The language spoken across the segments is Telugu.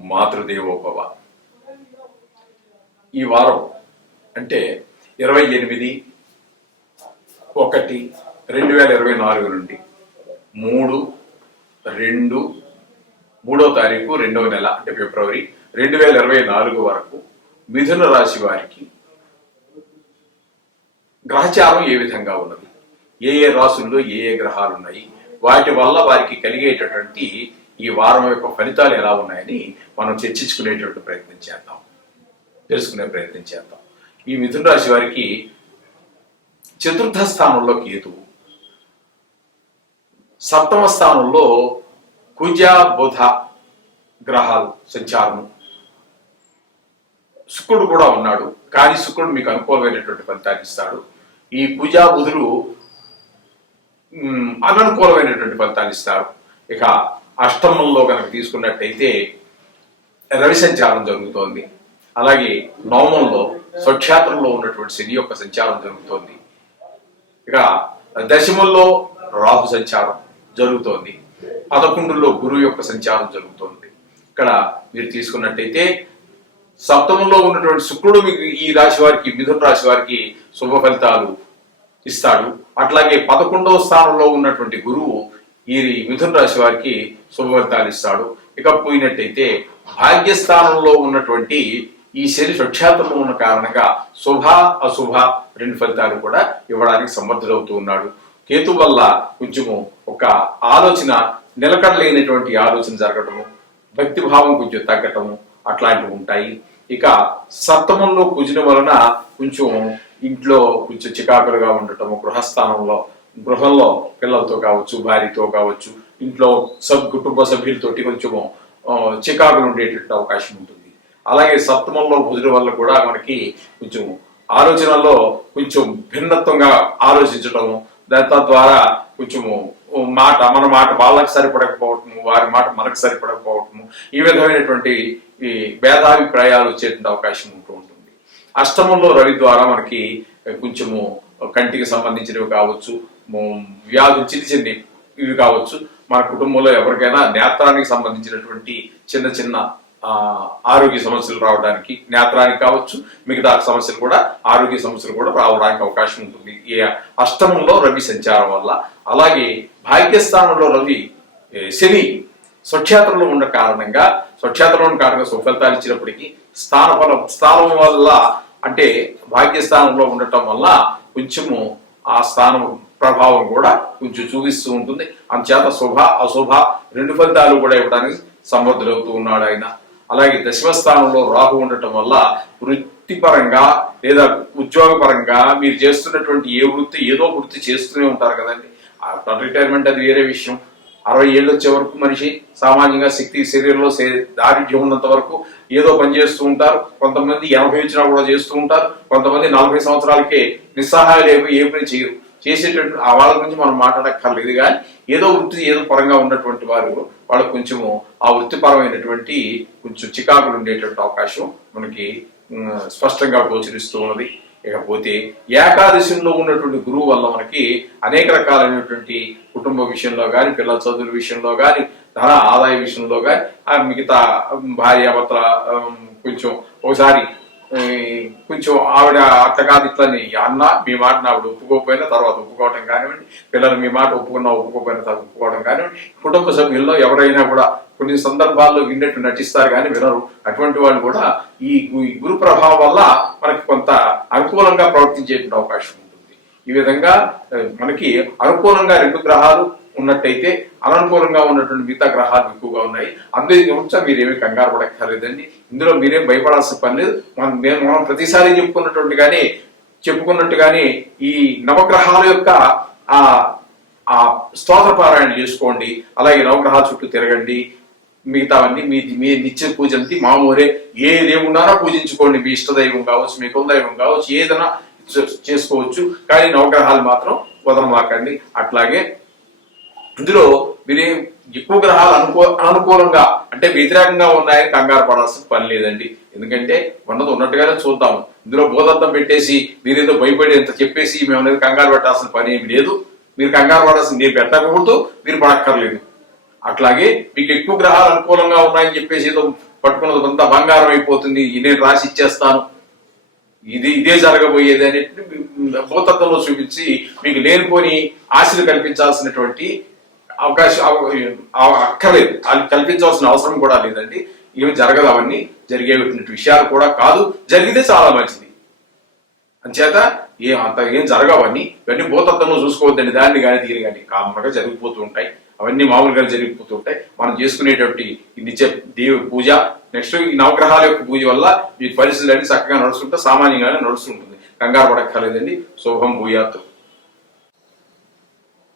మాతృదేవోభవ. ఈ వారం అంటే 28/1/2024 నుండి 3/2 రెండవ నెల అంటే ఫిబ్రవరి 2024 వరకు మిథున రాశి వారికి గ్రహచారం ఏ విధంగా ఉన్నది, ఏ రాశుల్లో ఏ గ్రహాలు ఉన్నాయి, వాటి వల్ల వారికి కలిగేటటువంటి ఈ వారం యొక్క ఫలితాలు ఎలా ఉన్నాయని మనం చర్చించుకునేటువంటి ప్రయత్నం చేద్దాం, తెలుసుకునే ప్రయత్నం చేద్దాం. ఈ మిథున రాశి వారికి చతుర్థ స్థానంలో కేతువు, సప్తమ స్థానంలో కుజ బుధ గ్రహాలు సంచారము, శుక్రుడు కూడా ఉన్నాడు. కానీ శుక్రుడు మీకు అనుకూలమైనటువంటి ఫలితాన్ని ఇస్తాడు. ఈ కుజ బుధులు అననుకూలమైనటువంటి ఫలితాన్ని ఇస్తారు. ఇక అష్టమంలో కనుక తీసుకున్నట్టయితే రవి సంచారం జరుగుతోంది. అలాగే నవమంలో స్వక్షేత్రంలో ఉన్నటువంటి శని యొక్క సంచారం జరుగుతోంది. ఇక దశమంలో రాహు సంచారం జరుగుతోంది. 11లో గురువు యొక్క సంచారం జరుగుతోంది. ఇక్కడ మీరు తీసుకున్నట్టయితే సప్తమంలో ఉన్నటువంటి శుక్రుడు మీకు ఈ రాశి వారికి, మిథున రాశి వారికి శుభ ఫలితాలు ఇస్తాడు. అట్లాగే 11వ స్థానంలో ఉన్నటువంటి గురువు ఈ మిథున రాశి వారికి శుభ ఫలితాలు ఇస్తాడు. ఇక పోయినట్టయితే భాగ్యస్థానంలో ఉన్నటువంటి ఈ శని స్వక్షేత్రంలో ఉన్న కారణంగా శుభ అశుభ రెండు ఫలితాలు కూడా ఇవ్వడానికి సమర్థుడవుతూ ఉన్నాడు. కేతు వల్ల కొంచెము ఒక ఆలోచన నిలకడలేనటువంటి ఆలోచన జరగటము, భక్తి భావం కొంచెం తగ్గటము అట్లాంటివి ఉంటాయి. ఇక సప్తమంలో కుజుని వలన కొంచెం ఇంట్లో కొంచెం చికాకులుగా ఉండటము, గృహంలో పిల్లలతో కావచ్చు, భార్యతో కావచ్చు, ఇంట్లో కుటుంబ సభ్యులతోటి కొంచెము చికాకులు ఉండేటట్టు అవకాశం ఉంటుంది. అలాగే సప్తమంలో కుజుని వల్ల కూడా మనకి కొంచెం ఆలోచనలో కొంచెం భిన్నత్వంగా ఆలోచించటము, తద్వారా కొంచెము మన మాట వాళ్ళకి సరిపడకపోవటము, వారి మాట మనకు సరిపడకపోవటము, ఈ విధమైనటువంటి ఈ భేదాభిప్రాయాలు వచ్చేటువంటి అవకాశం ఉంటూ ఉంటుంది. అష్టమంలో రవి ద్వారా మనకి కొంచెము కంటికి సంబంధించినవి కావచ్చు, చిన్న చిన్న ఇవి కావచ్చు, మన కుటుంబంలో ఎవరికైనా నేత్రానికి సంబంధించినటువంటి చిన్న ఆరోగ్య సమస్యలు రావడానికి, నేత్రానికి కావచ్చు, మిగతా సమస్యలు కూడా ఆరోగ్య సమస్యలు కూడా రావడానికి అవకాశం ఉంటుంది ఈ అష్టమంలో రవి సంచారం వల్ల. అలాగే భాగ్యస్థానంలో శని స్వక్షేత్రంలో ఉన్న కారణంగా సుఫలితాలు ఇచ్చినప్పటికీ స్థానం వల్ల అంటే భాగ్యస్థానంలో ఉండటం వల్ల కొంచెము ఆ స్థానం ప్రభావం కూడా కొంచెం చూపిస్తూ ఉంటుంది. అందుచేత శుభ అశుభ రెండు ఫలితాలు కూడా ఇవ్వడానికి సమర్థులవుతూ ఉన్నాడు ఆయన. అలాగే దశమ స్థానంలో రాహు ఉండటం వల్ల వృత్తిపరంగా లేదా ఉద్యోగపరంగా మీరు చేస్తున్నటువంటి ఏదో వృత్తి చేస్తూనే ఉంటారు కదండి. ఆఫ్టర్ రిటైర్మెంట్ అది వేరే విషయం. 60 ఏళ్ళు వచ్చే వరకు మనిషి సామాన్యంగా శక్తి శరీరంలో దారిద్ర్యం ఉన్నంత వరకు ఏదో పని చేస్తూ ఉంటారు. కొంతమంది 80 వచ్చినా కూడా చేస్తూ ఉంటారు. కొంతమంది 40 సంవత్సరాలకే నిస్సహాయాలు ఏ పని చేయరు. చేసేటటువంటి వాళ్ళ గురించి మనం మాట్లాడక్కర్లేదు. కానీ ఏదో పరంగా ఉన్నటువంటి వాళ్ళకు కొంచెము ఆ వృత్తిపరమైనటువంటి కొంచెం చికాకులు ఉండేటువంటి అవకాశం మనకి స్పష్టంగా గోచరిస్తూ ఉన్నది. ఇకపోతే ఏకాదశంలో ఉన్నటువంటి గురువు వల్ల మనకి అనేక రకాలైనటువంటి కుటుంబ విషయంలో కానీ, పిల్లల చదువుల విషయంలో కానీ, ధన ఆదాయ విషయంలో కానీ, మిగతా భార్యాభర్తల కొంచెం ఒకసారి కొంచెం ఆవిడ అట్ట కాదు ఇట్లని అన్న మీ మాట ఆవిడ ఒప్పుకోకపోయినా తర్వాత ఒప్పుకోవటం కానివ్వండి, పిల్లలు మీ మాట ఒప్పుకోకపోయినా తర్వాత ఒప్పుకోవడం కానివ్వండి, కుటుంబ సభ్యుల్లో ఎవరైనా కూడా కొన్ని సందర్భాల్లో విన్నట్టు నటిస్తారు కానీ వినరు. అటువంటి వాళ్ళు కూడా ఈ గురు ప్రభావం వల్ల మనకి కొంత అనుకూలంగా ప్రవర్తించేటువంటి అవకాశం ఉంటుంది. ఈ విధంగా మనకి అనుకూలంగా 2 గ్రహాలు ఉన్నట్టయితే అననుకూలంగా ఉన్నటువంటి మిగతా గ్రహాలు ఎక్కువగా ఉన్నాయి. అందుకే మీరేమీ కంగారు పడక్కర్లేదండి. ఇందులో మీరేం భయపడాల్సిన పని లేదు. మనం ప్రతిసారి చెప్పుకున్నట్టుగానే ఈ నవగ్రహాల యొక్క ఆ స్తోత్ర పారాయణ చేసుకోండి. అలాగే నవగ్రహాల చుట్టూ తిరగండి. మిగతావన్నీ మీ నిత్య పూజంతి మామూలే ఏ దేవున్నారో పూజించుకోండి. మీ ఇష్టదైవం కావచ్చు, మీ కులదైవం కావచ్చు, ఏదైనా చేసుకోవచ్చు. కానీ నవగ్రహాలు మాత్రం వదలమాకండి. అట్లాగే ఇందులో మీరే ఎక్కువ గ్రహాలు అనుకూలంగా అంటే వ్యతిరేకంగా ఉన్నాయని కంగారు పడాల్సిన పని లేదండి. ఎందుకంటే ఉన్నట్టుగానే చూద్దాము. ఇందులో బోధర్థం పెట్టేసి మీరేదో భయపడి ఎంత చెప్పేసి మేము కంగారు పెట్టాల్సిన పని ఏమి లేదు. మీరు కంగారు పడాల్సింది నేను పెట్టకూడదు, మీరు పడక్కర్లేదు. అట్లాగే మీకు ఎక్కువ గ్రహాలు అనుకూలంగా ఉన్నాయని చెప్పేసి ఏదో పట్టుకున్నది కొంత బంగారం అయిపోతుంది, నేను రాసి ఇచ్చేస్తాను, ఇదే జరగబోయేది అనేది భూతత్వంలో చూపించి మీకు లేనిపోని ఆశలు కల్పించాల్సినటువంటి అవకాశం అక్కర్లేదు, అది కల్పించాల్సిన అవసరం కూడా లేదండి. ఏమి జరగదు, అవన్నీ జరిగేటువంటి విషయాలు కూడా కాదు, జరిగితే చాలా మంచిది. అంచేత అంత ఏం జరగవన్నీ, ఇవన్నీ భూతత్వంలో చూసుకోవద్దండి. దాన్ని కానీ దీని కానీ కామన్గా జరిగిపోతూ ఉంటాయి, అవన్నీ మామూలుగా జరిగిపోతూ ఉంటాయి. మనం చేసుకునేటువంటి ఈ నిత్య దేవి పూజ, నెక్స్ట్ ఈ నవగ్రహాల యొక్క పూజ వల్ల మీ పరిస్థితులు అన్ని చక్కగా నడుస్తుంటే సామాన్యంగానే నడుస్తుంటుంది, కంగారు పడక్కర్లేదండి. శుభం భూయాత్.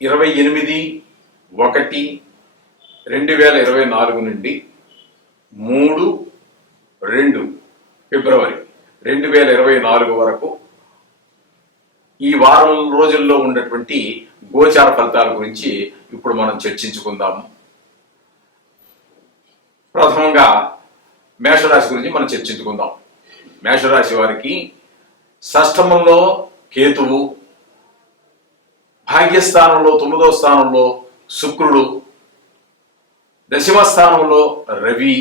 28/1/2024 నుండి 3-2 ఫిబ్రవరి 2024 వరకు ఈ వారం రోజుల్లో ఉన్నటువంటి గోచార ఫలితాల గురించి ఇప్పుడు మనం చర్చించుకుందాము. ప్రథమంగా మేషరాశి గురించి మనం చర్చించుకుందాం. మేషరాశి వారికి షష్టమంలో కేతువు, భాగ్యస్థానంలో 9వ స్థానంలో శుక్రుడు, దశమ స్థానంలో రవి,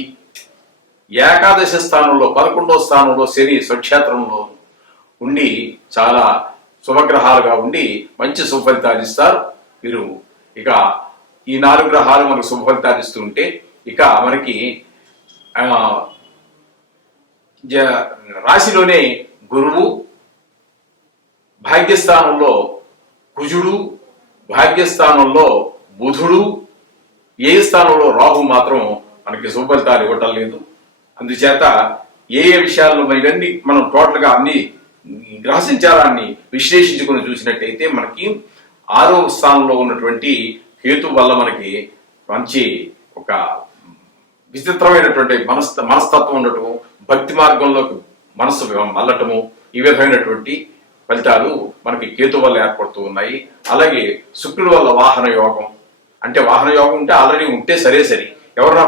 ఏకాదశ స్థానంలో 11వ స్థానంలో శని స్వక్షేత్రంలో ఉండి చాలా శుభగ్రహాలుగా ఉండి మంచి శుభఫలితాలు ఇస్తారు వీరు. ఇక ఈ 4 గ్రహాలు మనకు శుభఫలితాలు ఇస్తూ ఉంటే, ఇక మనకి రాశిలోనే గురువు, భాగ్యస్థానంలో కుజుడు, భాగ్యస్థానంలో బుధుడు, ఏ స్థానంలో రాహు మాత్రం మనకి శుభఫలితాలు ఇవ్వటం లేదు. అందుచేత ఏ విషయాల్లో ఇవన్నీ మనం టోటల్గా అన్ని గ్రహ సంచారాన్ని విశ్లేషించుకుని చూసినట్టయితే మనకి 6వ స్థానంలో ఉన్నటువంటి కేతు వల్ల మనకి మంచి ఒక విచిత్రమైనటువంటి మనస్తత్వం ఉండటము, భక్తి మార్గంలోకి మనస్సు మళ్ళటము, ఈ విధమైనటువంటి ఫలితాలు మనకి కేతు వల్ల ఏర్పడుతూ ఉన్నాయి. అలాగే శుక్రుడు వల్ల వాహన యోగం, అంటే వాహన యోగం ఉంటే ఆల్రెడీ ఉంటే సరే, ఎవరన్నా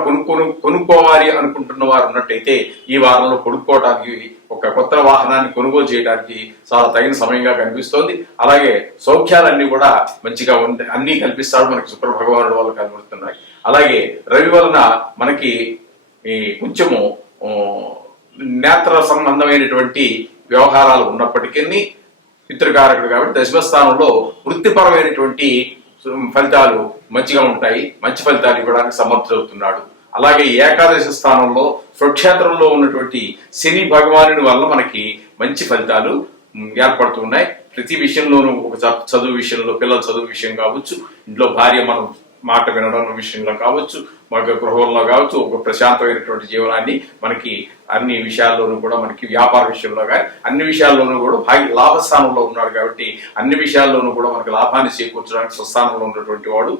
కొనుక్కోవాలి అనుకుంటున్న వారు ఉన్నట్టయితే ఈ వారంలో కొనుక్కోవడానికి, ఒక కొత్త వాహనాన్ని కొనుగోలు చేయడానికి చాలా తగిన సమయంగా కనిపిస్తోంది. అలాగే సౌఖ్యాలన్నీ కూడా మంచిగా అన్ని కల్పిస్తాడు మనకి శుక్ర భగవానుడు వల్ల కనబడుతున్నాయి. అలాగే రవి వలన మనకి కొంచెము నేత్ర సంబంధమైనటువంటి వ్యవహారాలు ఉన్నప్పటికీ పితృకారకుడు కాబట్టి దశమస్థానంలో వృత్తిపరమైనటువంటి ఫలితాలు మంచిగా ఉంటాయి, మంచి ఫలితాలు ఇవ్వడానికి సమర్థుడవుతున్నాడు. అలాగే ఏకాదశి స్థానంలో స్వక్షేత్రంలో ఉన్నటువంటి శని భగవానుడి వల్ల మనకి మంచి ఫలితాలు ఏర్పడుతున్నాయి. ప్రతి విషయంలోనూ, ఒక చదువు విషయంలో, పిల్లల చదువు విషయం కావచ్చు, ఇంట్లో భార్య మనం మాట వినడం విషయంలో కావచ్చు, మన గృహంలో కావచ్చు, ఒక ప్రశాంతమైనటువంటి జీవనాన్ని మనకి అన్ని విషయాల్లోనూ కూడా, మనకి వ్యాపార విషయంలో కానీ అన్ని విషయాల్లోనూ కూడా లాభస్థానంలో ఉన్నాడు కాబట్టి అన్ని విషయాల్లోనూ కూడా మనకి లాభాన్ని చేకూర్చడానికి స్వస్థానంలో ఉన్నటువంటి వాడు.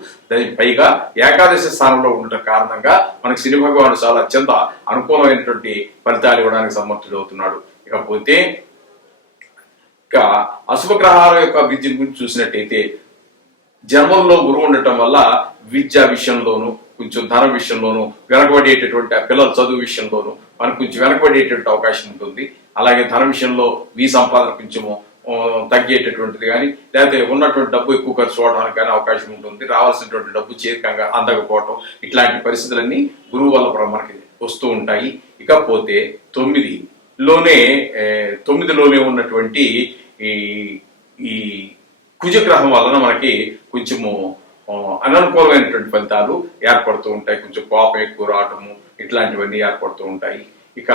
పైగా ఏకాదశి స్థానంలో ఉండటం కారణంగా మనకి శని భగవానుడు చాలా అత్యంత అనుకూలమైనటువంటి ఫలితాలు ఇవ్వడానికి సమర్థుడు అవుతున్నాడు. ఇకపోతే ఇక అశుభ గ్రహాల యొక్క విద్య గురించి చూసినట్టయితే, జన్మంలో గురువు ఉండటం వల్ల విద్యా విషయంలోను, కొంచెం ధన విషయంలోను వెనకబడేటటువంటి, పిల్లల చదువు విషయంలోను మనకు కొంచెం వెనకబడేటువంటి అవకాశం ఉంటుంది. అలాగే ధన విషయంలో సంపాదన కొంచెము తగ్గేటటువంటిది కానీ, లేకపోతే ఉన్నటువంటి డబ్బు ఎక్కువ ఖర్చు అవడానికి కానీ అవకాశం ఉంటుంది. రావాల్సినటువంటి డబ్బు చేరికంగా అందకపోవటం, ఇట్లాంటి పరిస్థితులన్నీ గురువు వల్ల మనకి వస్తూ ఉంటాయి. ఇకపోతే 9లోనే ఉన్నటువంటి ఈ కుజగ్రహం వలన మనకి కొంచెము అననుకూలమైనటువంటి ఫలితాలు ఏర్పడుతూ ఉంటాయి. కొంచెం కోపం ఎక్కువ రావటము, ఇట్లాంటివన్నీ ఏర్పడుతూ ఉంటాయి. ఇక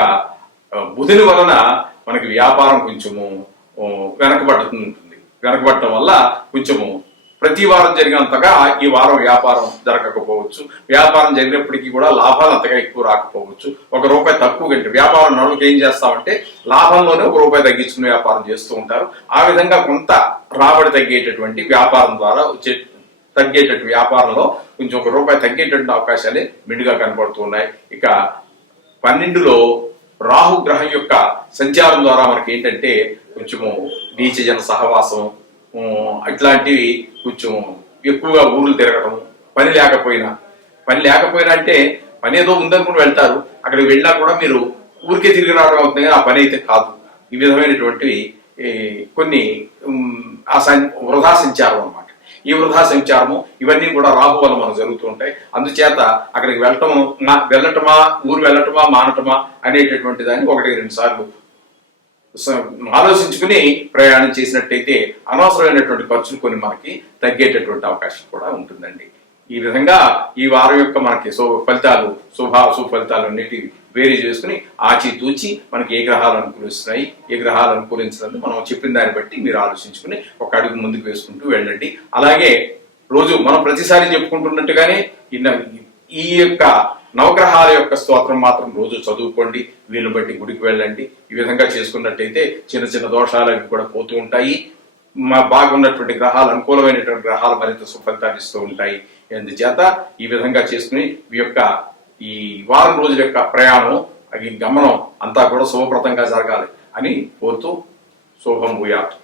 బుధుని వలన మనకి వ్యాపారం కొంచెము వెనకబడటం వల్ల కొంచెము ప్రతి వారం జరిగినంతగా ఈ వారం వ్యాపారం జరగకపోవచ్చు. వ్యాపారం జరిగినప్పటికీ కూడా లాభాలు అంతగా ఎక్కువ రాకపోవచ్చు. ₹1 తక్కువ కంటే వ్యాపారం నడువుకి ఏం చేస్తామంటే లాభంలోనే ₹1 తగ్గించుకుని వ్యాపారం చేస్తూ ఉంటారు. ఆ విధంగా కొంత రాబడి తగ్గేటటువంటి వ్యాపారం ద్వారా తగ్గేటటువంటి వ్యాపారంలో కొంచెం ₹1 తగ్గేటటువంటి అవకాశాలే మెండుగా కనపడుతూ ఉన్నాయి. ఇక 12లో రాహు గ్రహం యొక్క సంచారం ద్వారా మనకి ఏంటంటే కొంచెము నీచజన సహవాసం, ఇట్లాంటివి కొంచెం ఎక్కువగా ఊర్లు తిరగటం, పని లేకపోయినా అంటే పని ఏదో ఉందనుకుని వెళ్తారు, అక్కడికి వెళ్ళినా కూడా మీరు ఊరికే తిరిగి రావడం అవుతుంది కానీ ఆ పని అయితే కాదు. ఈ విధమైనటువంటి కొన్ని వృధా సంచారం అన్నమాట. ఈ వృధా సంచారము ఇవన్నీ కూడా రాహు వల్ల మనకు జరుగుతూ ఉంటాయి. అందుచేత అక్కడికి వెళ్ళటమా ఊరు వెళ్ళటమా మానటమా అనేటటువంటి దాన్ని 1-2 సార్లు ఆలోచించుకుని ప్రయాణం చేసినట్టయితే అనవసరమైనటువంటి ఖర్చులు కొన్ని మనకి తగ్గేటటువంటి అవకాశం కూడా ఉంటుందండి. ఈ విధంగా ఈ వారం యొక్క మనకి ఫలితాలు సుఫలితాలు అన్నిటి వేరే చేసుకుని ఆచితూచి మనకి ఏ గ్రహాలు అనుకూలిస్తున్నాయి, ఏ గ్రహాలు అనుకూలించినందుకు మనం చెప్పిన దాన్ని బట్టి మీరు ఆలోచించుకుని ఒక అడుగు ముందుకు వేసుకుంటూ వెళ్ళండి. అలాగే రోజు మనం ప్రతిసారి చెప్పుకుంటున్నట్టుగానే ఈ యొక్క నవగ్రహాల యొక్క స్తోత్రం మాత్రం రోజు చదువుకోండి, వీళ్ళని బట్టి గుడికి వెళ్ళండి. ఈ విధంగా చేసుకున్నట్టయితే చిన్న చిన్న దోషాలు అవి కూడా పోతూ ఉంటాయి. బాగున్నటువంటి గ్రహాలు, అనుకూలమైనటువంటి గ్రహాలు మరింత సుఫలితాలు ఇస్తూ ఉంటాయి. అందుచేత ఈ విధంగా చేసుకుని ఈ వారం రోజుల యొక్క ప్రయాణం గమనం అంతా కూడా శుభప్రదంగా జరగాలి అని కోరుతూ శుభం భూయాత్.